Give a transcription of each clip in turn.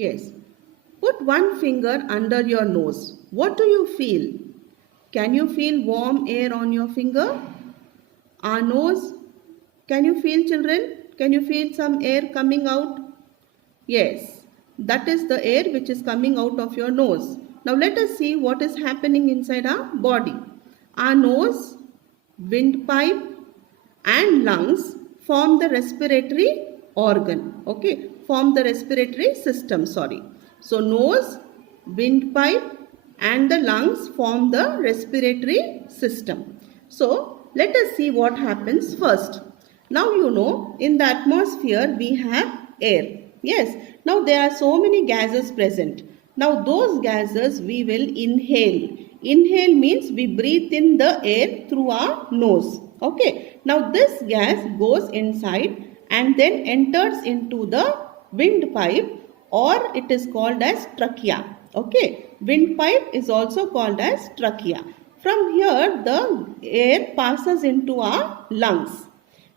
Yes. Put one finger under your nose. What do you feel? Can you feel warm air on your finger? Our nose. Can you feel, children? Can you feel some air coming out? Yes, that is the air which is coming out of your nose. Now let us see what is happening inside our body. Our nose, windpipe and lungs form the respiratory organ. Okay, form the respiratory system, sorry. So nose, windpipe and the lungs form the respiratory system. So let us see what happens first. Now you know in the atmosphere we have air. Yes, now there are so many gases present. Now those gases we will inhale. Inhale means we breathe in the air through our nose. Okay, now this gas goes inside and then enters into the windpipe, or it is called as trachea. Okay, windpipe is also called as trachea. From here the air passes into our lungs.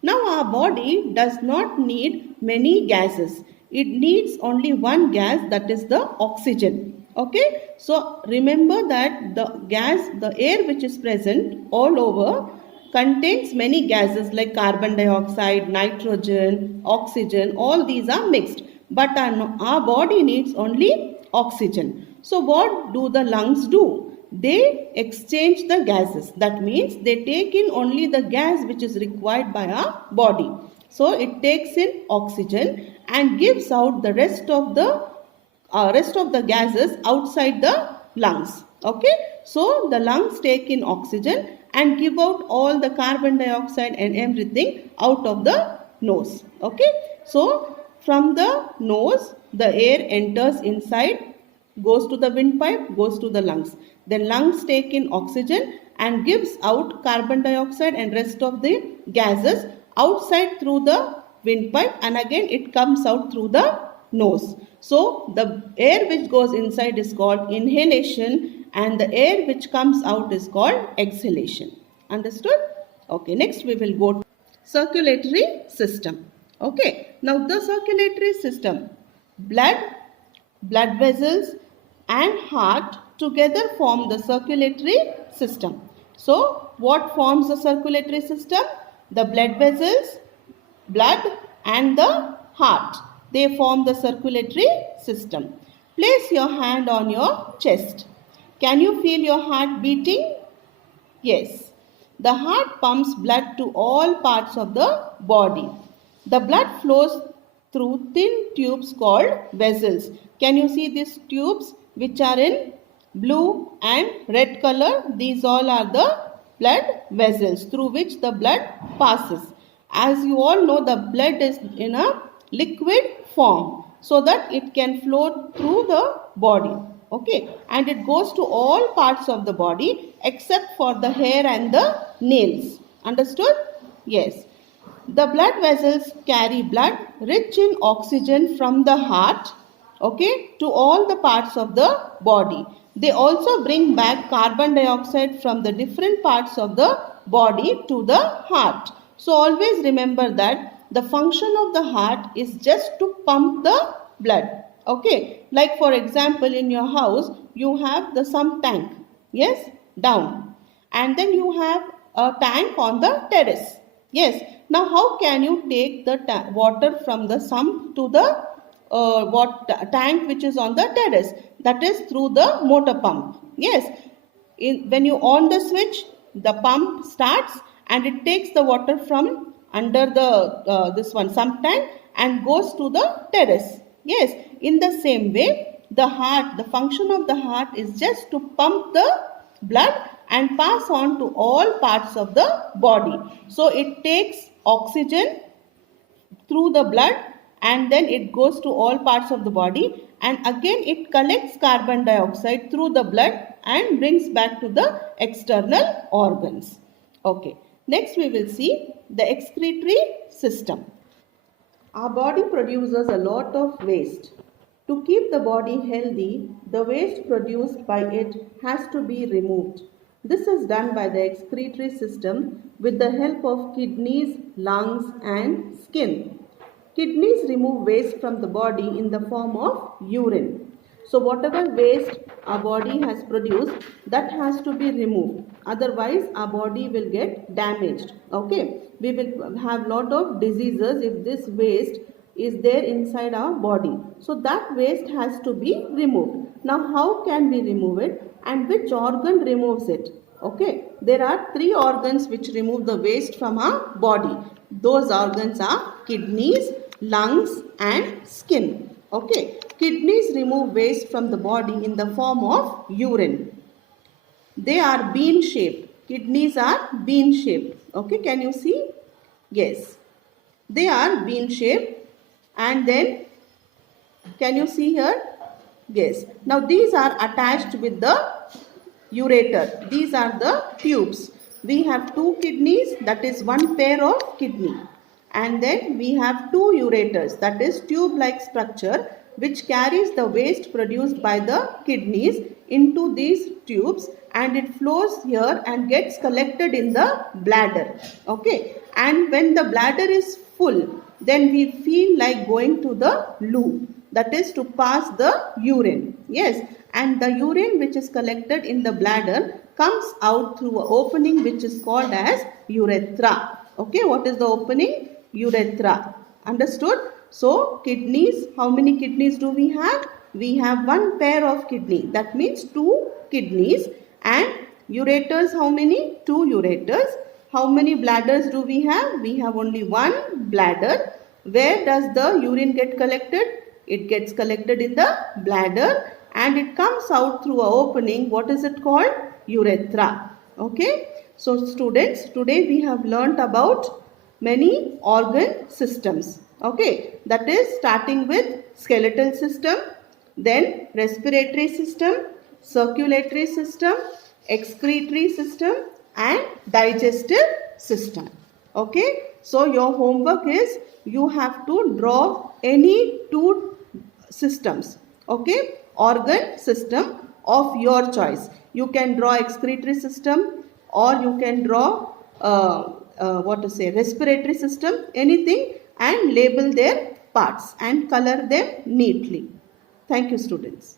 Now our body does not need many gases. It needs only one gas, that is the oxygen. Okay, so remember that the air which is present all over contains many gases like carbon dioxide, nitrogen, oxygen, all these are mixed. But our body needs only oxygen. So what do the lungs do? They exchange the gases. That means they take in only the gas which is required by our body. So it takes in oxygen and gives out the rest of the gases outside the lungs. Okay, so the lungs take in oxygen and give out all the carbon dioxide and everything out of the nose. Okay, so from the nose the air enters inside, goes to the windpipe, goes to the lungs. Then lungs take in oxygen and gives out carbon dioxide and rest of the gases outside through the windpipe, and again it comes out through the nose. So the air which goes inside is called inhalation and the air which comes out is called exhalation. Understood? Okay, next we will go to circulatory system. Okay, now the circulatory system, blood vessels and heart together form the circulatory system. So what forms the circulatory system? The blood vessels, blood and the heart. They form the circulatory system. Place your hand on your chest. Can you feel your heart beating? Yes. The heart pumps blood to all parts of the body. The blood flows through thin tubes called vessels. Can you see these tubes which are in blue and red color? These all are the blood vessels through which the blood passes. As you all know, the blood is in a liquid form so that it can flow through the body. Okay, and it goes to all parts of the body except for the hair and the nails. Understood? Yes. The blood vessels carry blood rich in oxygen from the heart, okay, to all the parts of the body. They also bring back carbon dioxide from the different parts of the body to the heart. So always remember that the function of the heart is just to pump the blood. Okay, like for example in your house you have the sump tank, yes, down, and then you have a tank on the terrace. Yes, now how can you take the water from the sump to the tank which is on the terrace? That is through the motor pump. Yes, when you on the switch, the pump starts and it takes the water from under the sump tank and goes to the terrace. Yes, in the same way, the heart, the function of the heart is just to pump the blood and pass on to all parts of the body. So it takes oxygen through the blood and then it goes to all parts of the body, and again it collects carbon dioxide through the blood and brings back to the external organs. Okay, next we will see the excretory system. Our body produces a lot of waste. To keep the body healthy, the waste produced by it has to be removed. This is done by the excretory system with the help of kidneys, lungs and skin. Kidneys remove waste from the body in the form of urine. So whatever waste our body has produced, that has to be removed. Otherwise our body will get damaged. Okay. We will have lot of diseases if this waste is there inside our body. So that waste has to be removed. Now how can we remove it and which organ removes it? Okay, there are three organs which remove the waste from our body. Those organs are kidneys, lungs and skin. Okay, kidneys remove waste from the body in the form of urine. They are bean shaped. Kidneys are bean shaped. Okay, can you see? Yes, they are bean shaped. And then can you see here? Yes. Now these are attached with the ureter. These are the tubes. We have two kidneys, that is one pair of kidney. And then we have two ureters, that is tube-like structure, which carries the waste produced by the kidneys into these tubes, and it flows here and gets collected in the bladder. Okay. And when the bladder is full, then we feel like going to the loo, that is to pass the urine. Yes, and the urine which is collected in the bladder comes out through an opening which is called as urethra. Okay, what is the opening? Urethra. Understood? So kidneys, how many kidneys do we have? We have one pair of kidney, that means two kidneys. And ureters, how many? Two ureters. How many bladders do we have? We have only one bladder. Where does the urine get collected? It gets collected in the bladder and it comes out through an opening. What is it called? Urethra. Okay. So students, today we have learnt about many organ systems. Okay. That is starting with skeletal system, then respiratory system, circulatory system, excretory system and digestive system. Okay. So your homework is you have to draw any two systems. Okay. Organ system of your choice. You can draw excretory system or you can draw respiratory system, anything, and label their parts and color them neatly. Thank you, students.